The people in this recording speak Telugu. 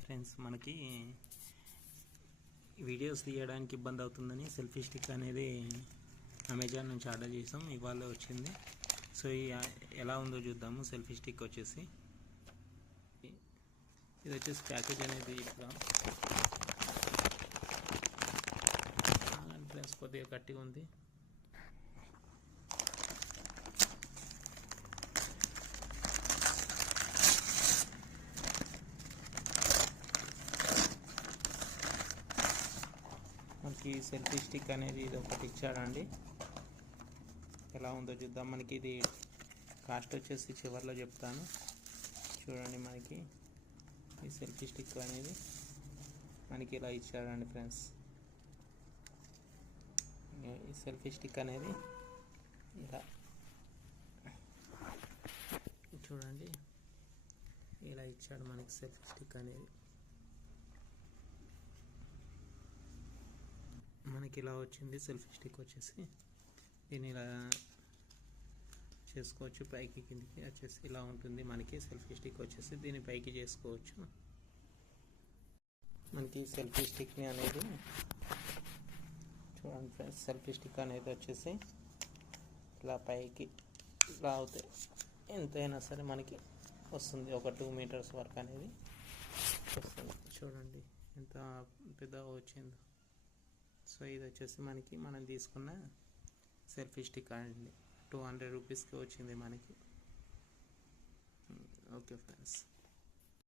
ఫ్రెండ్స్, మనకి వీడియోస్ తీయడానికి ఇబ్బంది అవుతుందని సెల్ఫీ స్టిక్ అనేది అమెజాన్ నుంచి ఆర్డర్ చేసాం. ఇవాళ వచ్చింది. సో ఎలా ఉందో చూద్దాము. సెల్ఫీ స్టిక్ వచ్చేసి ఇది వచ్చేసి ప్యాకేజ్ అనేది ఫ్రెండ్స్ కొద్దిగా గట్టిగా ఉంది. మనకి సెల్ఫీ స్టిక్ అనేది ఇది ఒకటి ఇచ్చాడండి. ఎలా ఉందో చూద్దాం. మనకి ఇది కాస్ట్ వచ్చేసి చివరిలో చెప్తాను. చూడండి, మనకి ఈ సెల్ఫీ స్టిక్ అనేది మనకి ఇలా ఇచ్చాడండి ఫ్రెండ్స్. ఈ సెల్ఫీ స్టిక్ అనేది ఇలా చూడండి, ఇలా ఇచ్చాడు మనకి సెల్ఫీ స్టిక్ అనేది. మనకి ఇలా వచ్చింది సెల్ఫీ స్టిక్ వచ్చేసి. దీన్ని ఇలా చేసుకోవచ్చు, పైకి కిందికి వచ్చేసి ఇలా ఉంటుంది. మనకి సెల్ఫీ స్టిక్ వచ్చేసి దీన్ని పైకి చేసుకోవచ్చు. మనకి సెల్ఫీ స్టిక్ని అనేది చూడండి ఫ్రెండ్స్, సెల్ఫీ స్టిక్ అనేది వచ్చేసి ఇలా పైకి ఇలా అవుతాయి. ఎంతైనా సరే మనకి వస్తుంది. ఒక 2 మీటర్స్ వరకు అనేది వస్తుంది. చూడండి ఎంత పెద్దగా వచ్చిందో. సో ఇది వచ్చేసి మనకి మనం తీసుకున్న సెల్ఫీ స్టిక్ అండి. 200 రూపీస్కి వచ్చింది మనకి. Okay friends.